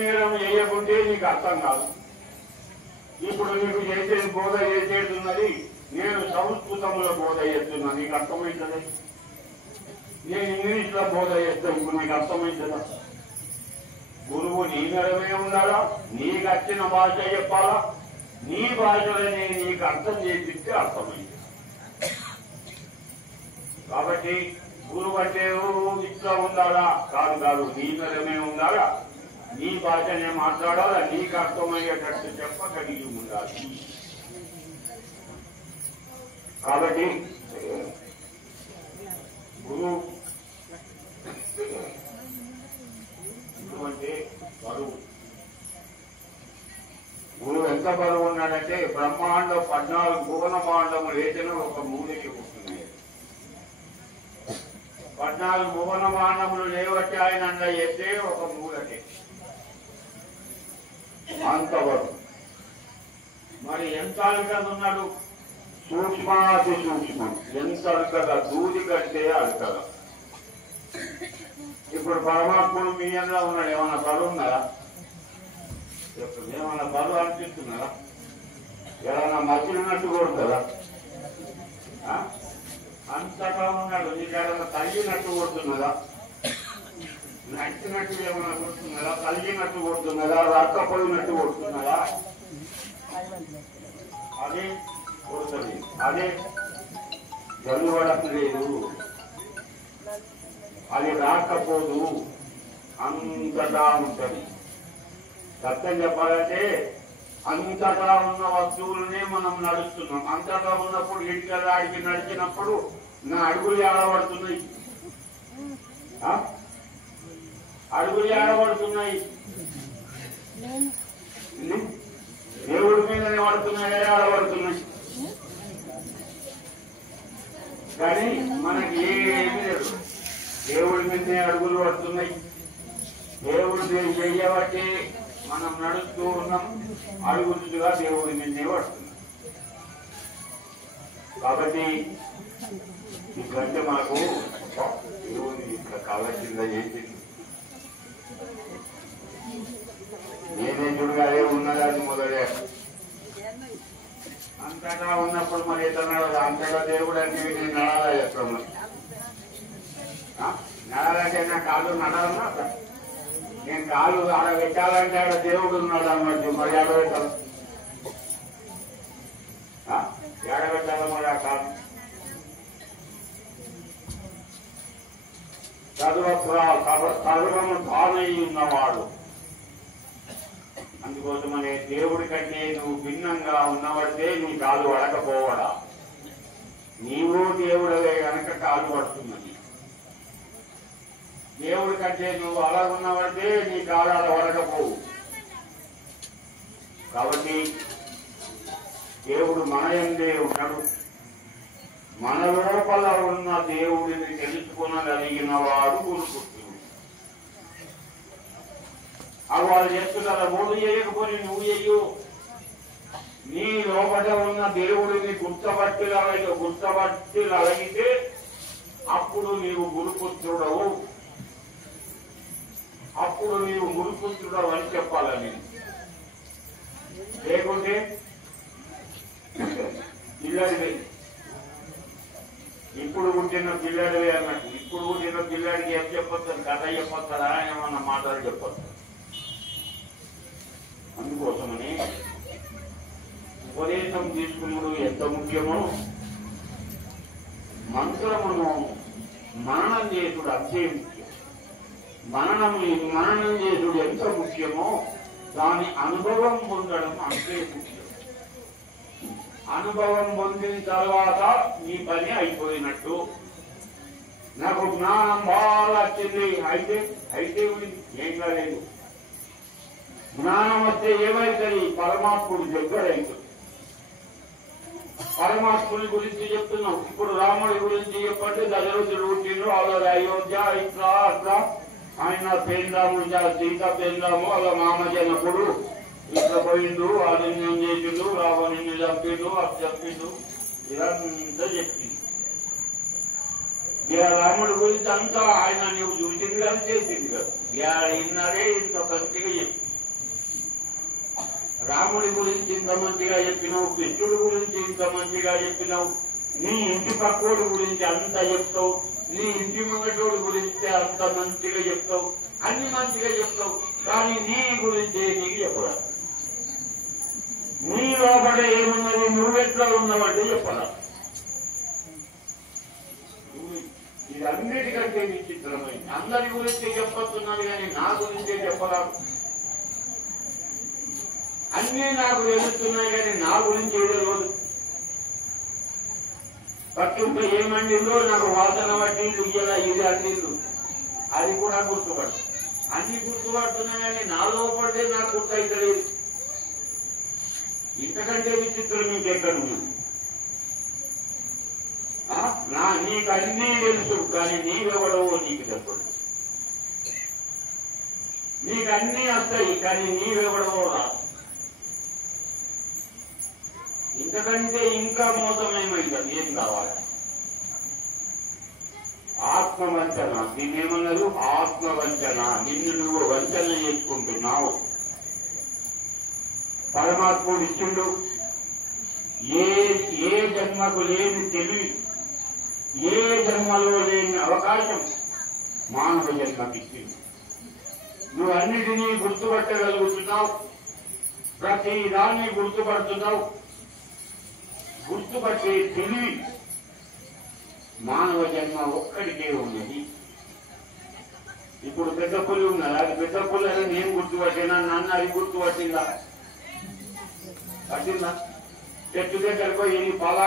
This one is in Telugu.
నేరం చేయకుంటే నీకు అర్థం కాదు. ఇప్పుడు నీకు చేసేది బోధ చేసేది నేను సంస్కృతంలో బోధ చేస్తున్నా, నీకు అర్థమవుతుంది. నేను ఇంగ్లీష్ లో బోధ చేస్తాను, ఇప్పుడు నీకు అర్థమవుతుందా? గురువు నీ మేరమే ఉండాలా, నీకు వచ్చిన భాష చెప్పాలా, నీ భాషలోనే నీకు అర్థం చేపిస్తే అర్థమైంది. కాబట్టి గురువు అంటే ఇట్లా ఉండాలా కాదు, నీ మేరమే ఉండాలా, నీ భాషనే మాట్లాడాలా, నీకు అర్థమయ్యేటట్టు చెప్పగలిగి ఉండాలి. కాబట్టి గురువు అంటే బరువు. గురువు ఎంత బరువు ఉన్నాడంటే బ్రహ్మాండం 14 భువన మాండములు వేసిన ఒక మూలకి కూర్చున్నాయి. 14 భువన మాండములు లేవట్టి ఆయన ఎత్తే ఒక మూలకి అంత బరువు. మరి ఎంత అడగదు ఉన్నాడు? సూక్ష్మాతి సూక్ష్మం. ఎంత అడగదా? దూది కంటే అడగదా. ఇప్పుడు పరమాత్ముడు మీ అందరూ ఉన్నాడు, ఏమన్నా బరువు ఉన్నారా? ఏమన్నా బరువు అనిపిస్తున్నారా? ఏమన్నా మచ్చినట్టు కొడుతుందా? అంతగా ఉన్నాడు. నీకు ఏమన్నా తగినట్టు కొడుతున్నదా? నచ్చినట్టు ఏమన్నా కొడుతున్నదా? తగినట్టు కొడుతున్నదా? రక్కపోయినట్టు కొడుతున్నదా? అదే కొడుతుంది. అదే జలువడలేదు, అది రాకపోదు, అంతటా ఉంటుంది. సత్యం చెప్పాలంటే అంతటా ఉన్న వస్తువులనే మనం నడుస్తున్నాం. అంతటా ఉన్నప్పుడు ఇంటికి నడిచినప్పుడు నా అడుగులు ఏడబడుతున్నాయి, అడుగులు ఏడబడుతున్నాయి, దేవుడి మీదనే పడుతున్నాయి, ఏడబడుతున్నాయి. కానీ మనకి ఏమీ లేదు, దేవుడి మీదనే అడుగులు పడుతున్నాయి. దేవుడు చెయ్యబట్టి మనం నడుస్తూ ఉన్నాం, అడుగులుగా దేవుడి మీదనే పడుతున్నాం. కాబట్టి ఇక్కడంటే మనకు దేవుడి ఇక్కడ కావాల్సిందా చేసి నేనే చూడగా అదే ఉన్నదాన్ని మొదలే అంతటా ఉన్నప్పుడు మరి ఎట్లా అంతటా దేవుడు అంటే నేను నడాలా చెప్తాను. నడాలంటే నా కాళ్ళు నడాలన్నా, నేను కాళ్ళు ఆడ పెట్టాలంటే ఆడ దేవుడు ఉన్నాడు అన్నట్టు. మరి ఏడబెట్టాలి, ఏడబెట్టాలి మరి ఆ కాళ్ళు. సర్వము తానై ఉన్నవాడు. అందుకోసమనే దేవుడి కంటే నువ్వు భిన్నంగా ఉన్నవాడితే నీ కాలు అడకపోవడా. నీవు దేవుడవే కనుక కాలు పడుతున్నది. దేవుడి కంటే నువ్వు అలా ఉన్నవాడితే నీ కాలు అలా వడకపోవు. కాబట్టి దేవుడు మన యందే ఉన్నాడు. మన లోపల ఉన్న దేవుడిని తెలుసుకునగలిగిన వాడు గురుపుత్రుడు. వాళ్ళు చేస్తున్నారా? మూడు చేయకపోయి నువ్వు చెయ్యు. నీ లోపల ఉన్న దేవుడిని గుర్తబట్టిగలిగితే అప్పుడు నీవు గురుపుత్రుడవు. అప్పుడు నీవు గురుపుత్రుడవు అని చెప్పాలని. లేకుంటే పిల్లడివే, ఇప్పుడు పుట్టిన పిల్లడివే అన్నట్టు. ఇప్పుడు పుట్టిన పిల్లాడికి ఏం చెప్పొచ్చు? కథ చెప్పొస్తారా? ఏమన్నా మాటలు చెప్పొచ్చు. అందుకోసమని ఉపదేశం తీసుకున్నప్పుడు ఎంత ముఖ్యమో మంత్రమును మననం చేసుడు అంతే ముఖ్యం. మననం చేసుడు ఎంత ముఖ్యమో దాని అనుభవం పొందడం అంతే ముఖ్యం. అనుభవం పొందిన తర్వాత నీ పని అయిపోయినట్టు. నాకు జ్ఞానం బాగా వచ్చింది అయితే ఏం కాలేదు. జ్ఞానం వస్తే ఏమైతుంది? పరమాత్ముడు దగ్గరైతుంది. పరమాత్ముడి గురించి చెప్తున్నాం. ఇప్పుడు రాముడి గురించి చెప్పండి. దశరథుడు పుట్టిండు, అలా అయోధ్య ఇట్లా అట్లా ఆయన పేందాము, సీత పేందాము, అలా మామ జనకుడు ఇట్లా పోయిండు, ఆలింగం చేసిండు, రావణుని చంపిండు, అది చెప్పిండు, ఇదంతా చెప్పింది. ఇక రాముడి గురించి అంతా ఆయన నువ్వు చూసింది కాదు చేసింది కాదు. ఇక ఇన్నారే ఇంత మంచిగా చెప్పి రాముడి గురించి ఇంత మంచిగా చెప్పినావు, కృష్ణుడి గురించి ఇంత మంచిగా చెప్పినావు, నీ ఇంటి పక్కోడి గురించి అంత చెప్తావు, నీ ఇంటి ముంగటోడి గురించి అంత మంచిగా చెప్తావు, అన్ని మంచిగా చెప్తావు. కానీ నీ గురించి నీకు చెప్పరా? నీ లోపల ఏమున్నది, నువ్వెట్లా ఉన్నావంటే చెప్పరా? ఇది అన్నిటికంటే విచిత్రమైంది. అందరి గురించి చెప్పొస్తున్నాను కానీ నా గురించే చెప్పరా? అన్నీ నాకు తెలుస్తున్నాయి కానీ నా గురించి తెలియదు. పట్టింపు ఏమండిందో నాకు వాసన పట్టిండు, ఇలా ఇది అందిండు, అది కూడా గుర్తుపడు. అన్ని గుర్తుపడుతున్నాయి కానీ నా లోపడితే నాకు గుర్తయితలేదు. ఇంతకంటే విచిత్రం ఇంకెక్కడుంది? నీకు అన్నీ తెలుసు కానీ నీవెవడవో నీకు చెప్పడు. నీకు అన్నీ వస్తాయి కానీ నీవెవడవో రాదు. ఇంతకంటే ఇంకా మోసమేమైంది? ఏం కావాలి? ఆత్మవంచన. దీన్నేమన్నారు? ఆత్మవంచన. నిన్ను నువ్వు వంచన చేసుకుంటున్నావు. పరమాత్ముడు ఇచ్చిండు ఏ జన్మకు లేని తెలివి, ఏ జన్మలో లేని అవకాశం మానవ జన్మకి ఇచ్చింది. నువ్వు అన్నిటినీ గుర్తుపట్టగలుగుతున్నావు, ప్రతి దాన్ని గుర్తుపడుతున్నావు. గుర్తుపట్టే తెలివి మానవ జన్మ ఒక్కడికే ఉన్నది. ఇప్పుడు పెద్ద పులి ఉన్నది, అది పెద్ద పులి అని నేను గుర్తుపట్టినా, నన్ను అది గుర్తుపట్టిందా? పట్టిందా? చెట్టు దగ్గరకు పోయి పలా